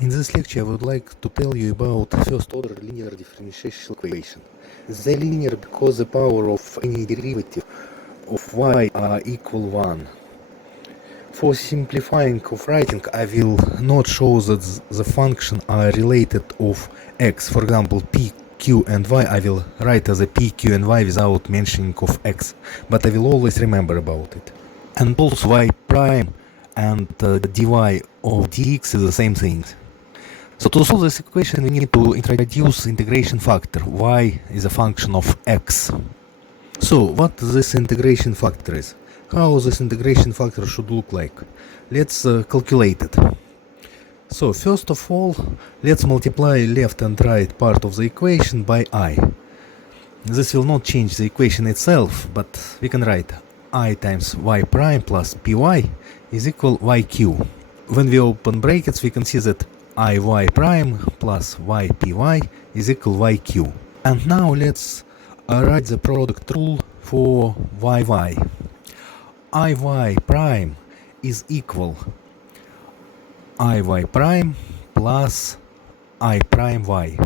In this lecture, I would like to tell you about first-order linear differential equation. They are linear because the power of any derivative of y are equal 1. For simplifying of writing, I will not show that the function are related of x. For example, p, q and y I will write as a p, q and y without mentioning of x, but I will always remember about it. And also y prime and dy of dx is the same thing. So to solve this equation, we need to introduce integration factor. Y is a function of x. So what this integration factor is? How this integration factor should look like? Let's calculate it. So first of all, let's multiply left and right part of the equation by I. This will not change the equation itself, but we can write I times y prime plus py is equal yq. When we open brackets, we can see that iy prime plus ypy is equal yq. And now let's write the product rule for yy. Iy prime is equal iy prime plus I prime y.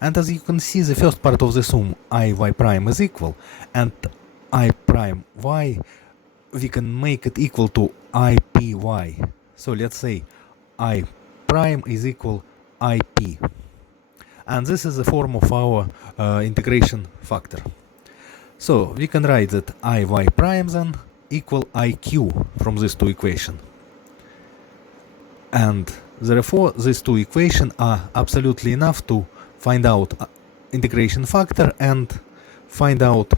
And as you can see, the first part of the sum iy prime is equal, and I prime y we can make it equal to ipy. So let's say I prime is equal ip. And this is the form of our integration factor. So we can write that iy prime then equal iq from these two equations. And therefore these two equations are absolutely enough to find out integration factor and find out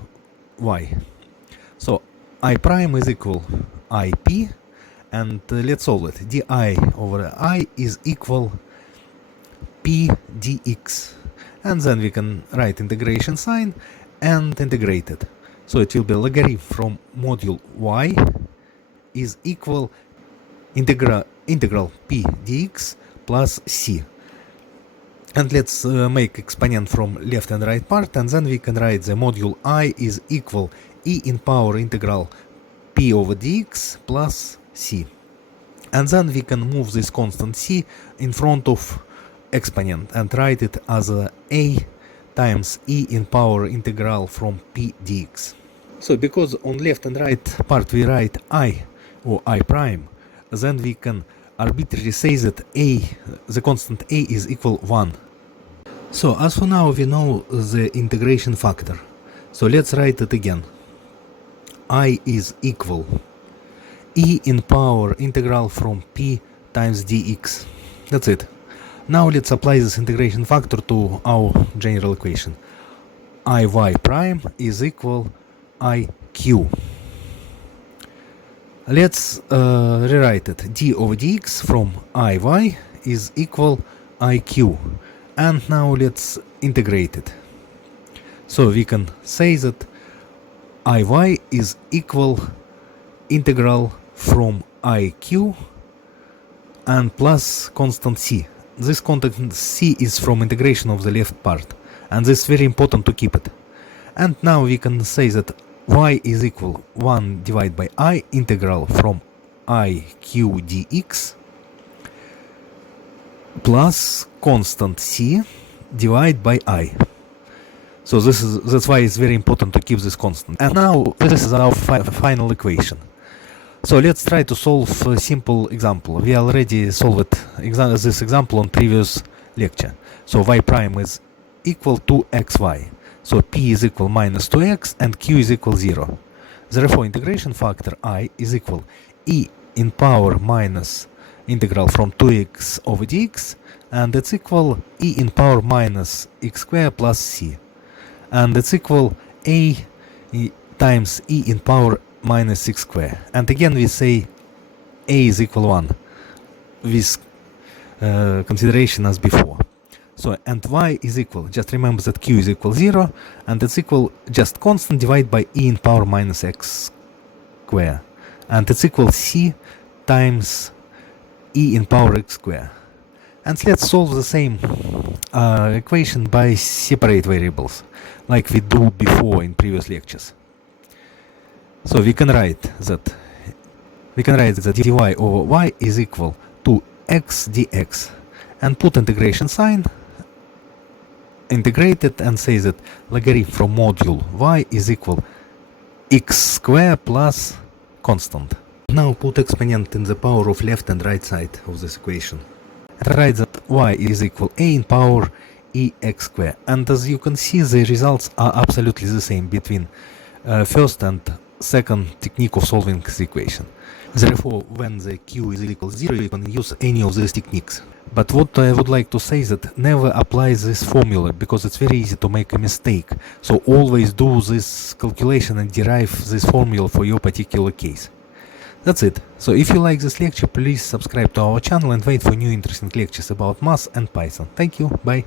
y. So I prime is equal ip, and let's solve it. Di over I is equal p dx. And then we can write integration sign and integrate it. So it will be logarithm from module y is equal integral p dx plus c. And let's make exponent from left and right part, and then we can write the module I is equal e in power integral p over dx plus c. And then we can move this constant c in front of exponent and write it as a times e in power integral from p dx. So because on left and right part we write I or I prime, then we can arbitrarily say that the constant a is equal 1. So as for now we know the integration factor. So let's write it again. I is equal e in power integral from p times dx. That's it. Now let's apply this integration factor to our general equation. Iy prime is equal iq. Let's rewrite it. D over dx from iy is equal iq. And now let's integrate it. So we can say that iy is equal integral from iq and plus constant c. This constant c is from integration of the left part, and this is very important to keep it. And now we can say that y is equal 1 divided by I integral from iq dx plus constant c divided by I. So that's why it's very important to keep this constant. And now this is our final equation. So let's try to solve a simple example. We already solved this example on previous lecture. So y prime is equal to xy. So p is equal minus 2x and q is equal 0. Therefore integration factor I is equal e in power minus integral from 2x over dx, and it's equal e in power minus x squared plus c. And it's equal a times e in power minus x squared. And again we say a is equal 1 with consideration as before. So and y is equal, just remember that q is equal 0, and it's equal just constant divided by e in power minus x squared. And it's equal c times e in power x squared. And let's solve the same equation by separate variables, like we do before in previous lectures. So we can write that dy over y is equal to x dx and put integration sign, integrate it and say that logarithm from module y is equal x square plus constant. Now put exponent in the power of left and right side of this equation. And write that y is equal a in power ex square. And as you can see, the results are absolutely the same between first and second technique of solving the equation. Therefore, when the q is equal 0, you can use any of these techniques. But what I would like to say is that never apply this formula, because it's very easy to make a mistake. So always do this calculation and derive this formula for your particular case. That's it. So if you like this lecture, please subscribe to our channel and wait for new interesting lectures about math and Python. Thank you. Bye.